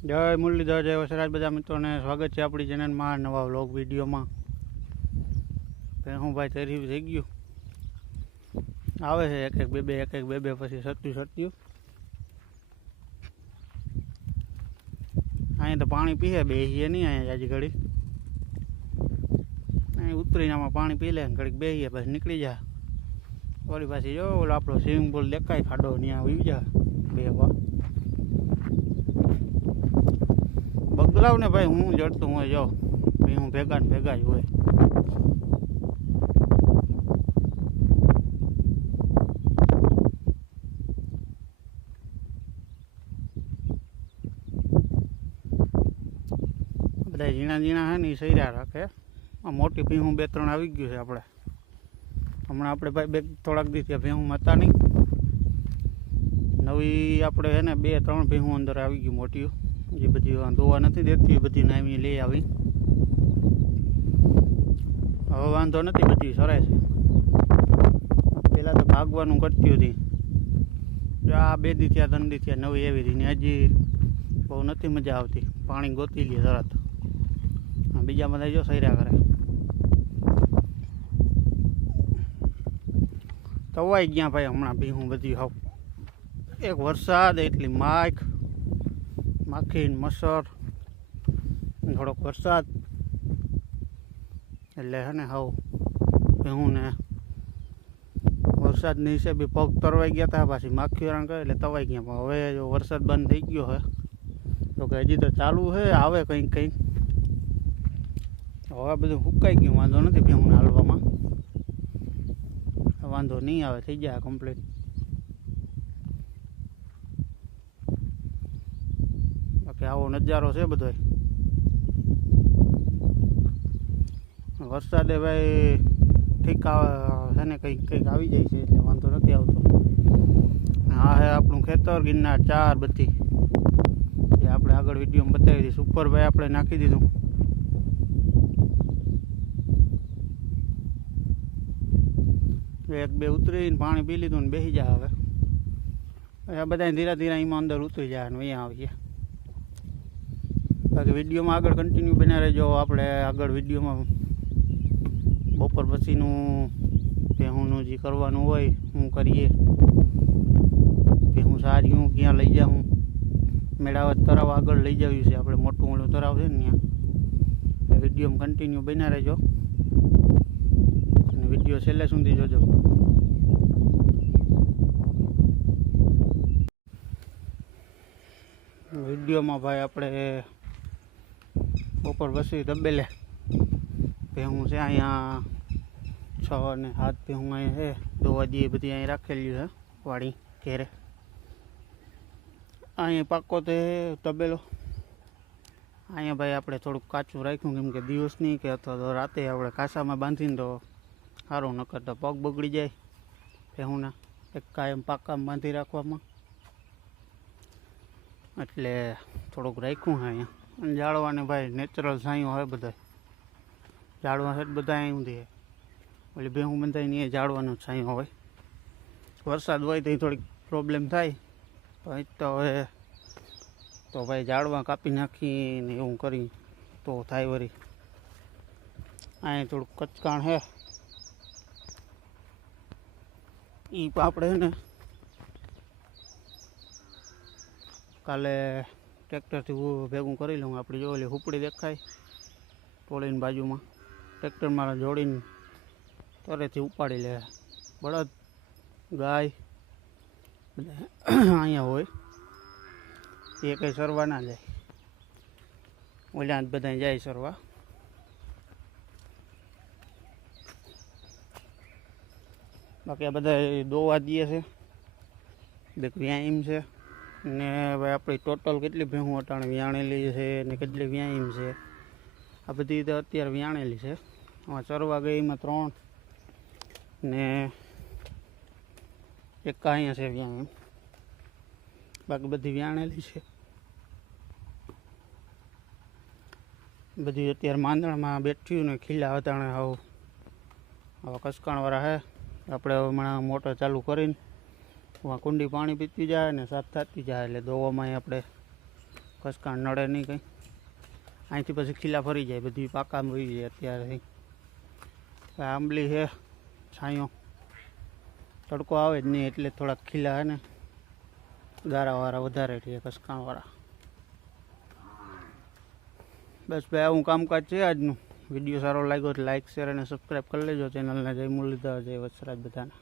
જય મુરલીધર જય વસરાજ બધા મિત્રોને સ્વાગત છે આપણી ચેનલમાં નવા વ્લોગ વિડીયોમાં. ભાઈ તરી થઈ ગયું. આવે છે એક એક બે બે, એક એક બે બે પછી સત્યું સત્યું અહીંયા તો પાણી પીએ બે છીએ નહીં અહીંયા આજે ઘડી અહીં ઉતરીને આમાં પાણી પી લે ઘડીક બેસીએ પછી નીકળી જાય વળી પાછી જો ઓલો આપણો સ્વિમિંગ પુલ દેખાય, ખાડો ત્યાં આવી જાય બે વા બગલાવ ને ભાઈ, હું જડતું હોય, જો. ભાઈ, હું ભેગા ને ભેગા જ હોય. બધા ઝીણા ઝીણા છે ને એ સૈરા રાખે. આ મોટી ભીહું બે ત્રણ આવી ગયું છે આપણે. હમણાં આપણે ભાઈ બે થોડાક દી ત્યાં ભીહું હતા નહીં. નવી આપણે છે ને, બે ત્રણ ભીહું અંદર આવી ગયું મોટી જે બધી વાંધો નથી એ બધી નામી લઈ આવી. હવે વાંધો નથી, બધી સરાય છે. પહેલાં તો ભાગવાનું કરતી હતી. આ બે દી થયા, ત્રણ દી થયા, નવી એવી હતી હજી બહુ નથી મજા આવતી. પાણી ગોતી લે તરત. બીજા બધા જો સૈરા કરે. તવાઈ ગયા ભાઈ હમણાં ભીહું બધી હાવ. એક વરસાદ, એટલી માખ. માખી મસર, થોડોક વરસાદ. એટલે હે ને હાવ ભેહું ને વરસાદની હિસાબે પગ તરવાઈ ગયા હતા પાછી માખી રણ કરે એટલે તવાઈ ગયા. પણ હવે જો વરસાદ બંધ થઈ ગયો હે, તો કે હજી તો ચાલુ છે આવે કંઈક કંઈક. હવે બધું સુકાઈ ગયું, વાંધો નથી ભેહું હાલવામાં. વાંધો નહીં આવે, થઈ જાય કમ્પ્લીટ બાકી આવો નજારો છે બધો વરસાદે ભાઈ ઠીક છે ને કંઈક કંઈક આવી જાય છે એટલે વાંધો નથી આવતો. આ હે આપણું ખેતર, ગિરનાર, ચાર બધી. જે આપણે આગળ વિડીયોમાં બતાવી દઈશું. ઉપર ભાઈ આપણે નાખી દીધું. એક બે ઉતરીને પાણી પી લીધું ને બેસી જાય હવે. બધા ધીરે ધીરે એમાં અંદર ઉતરી જાય ને અહીંયા આવીએ. બાકી વિડીયોમાં આગળ કન્ટિન્યુ બન્યા રહેજો. આપણે આગળ વિડીયોમાં બપોર પછીનું ભેહુંનું જે કરવાનું હોય, હું કરીએ. ભેહું સારી હું, ક્યાં લઈ જાઉં. મેળાવત તરાવ આગળ લઈ જાવ્યું છે. આપણે મોટું મોટું તરાવ છે ને ત્યાં. વિડીયોમાં કન્ટિન્યુ બન્યા રહેજો. અને વીડિયો છેલ્લે સુધી જોજો. વિડીયોમાં ભાઈ આપણે બપોર પછી તબેલે ભેહું છે અહીંયા છ ને હાથ ભેહું અહીંયા છે. દોવા દઈએ બધી અહીં રાખેલી છે, વાડી, ઘેરે. અહીંયા પાકો તે તબેલો. અહીંયા ભાઈ આપણે થોડુંક કાચું રાખ્યું, કેમ કે દિવસની કે અથવા તો રાતે આપણે કાસામાં બાંધીને તો સારું, નકર તો પગ બગડી જાય ભેહુંના. એક કાયમ પાકામાં બાંધી રાખવામાં. એટલે થોડુંક રાખ્યું છે અહીંયા. ઝાડવાને ભાઈ નેચરલ સાયું હોય બધા ઝાડવા છે બધા અહીં દે એટલે ભેહું બંધાય એ જાળવાનું જ હોય. વરસાદ હોય તો થોડીક પ્રોબ્લેમ થાય. પણ તો હવે તો ભાઈ ઝાડવા કાપી નાખીને એવું કરી તો થાય વળી અહીં થોડુંક કચકાણ છે એ આપણે ને કાલે ટ્રેક્ટરથી ભેગું કરી લઉં. આપણી જો ઓલી હુપડી દેખાય ટોળીની બાજુમાં. ટ્રેક્ટર મારા જોડીને તરેથી ઉપાડી લે. બળદ, ગાય અહીંયા હોય. એ કંઈ સરવા ના જાય. જ બધા જાય સરવા. બાકી આ બધા દોવા દે છે. દેખ વ્યાયામ છે. ને હવે આપણી ટોટલ કેટલી ભેહું અટાણે વ્યાણેલી છે ને કેટલી વ્યાયામ છે? આ બધી તો અત્યારે વ્યાણેલી છે. આમાં ચરવા ગઈમાં ત્રણ ને એક અહીંયા છે વ્યાયામ. બાકી બધી વ્યાણેલી છે. બધી અત્યારે માંદણમાં બેઠ્યું ને ખીલા હતા આવું આવા કસકાણવાળા હે. આપણે હવે હમણાં મોટર ચાલુ કરીને કુંડી પાણી પીતી જાય ને સાફ થતી જાય એટલે દોવામાં આપણે કસકાણ નડે નહીં કંઈ. અહીંથી પછી ખીલા ફરી જાય, બધી પાકા વહી જાય અત્યારથી આંબલી છે, છાંયો. તડકો આવે જ નહીં એટલે થોડાક ખીલા હે ને. ગારાવાળા વધારે છે કસકાણવાળા બસ ભાઈ, આવું કામકાજ છે આજનું. વીડિયો સારો લાગ્યો તો લાઈક શેર અને સબસ્ક્રાઈબ કરી લેજો. ચેનલને જય મુરલીધર, જય વત્સરાજ બધાને.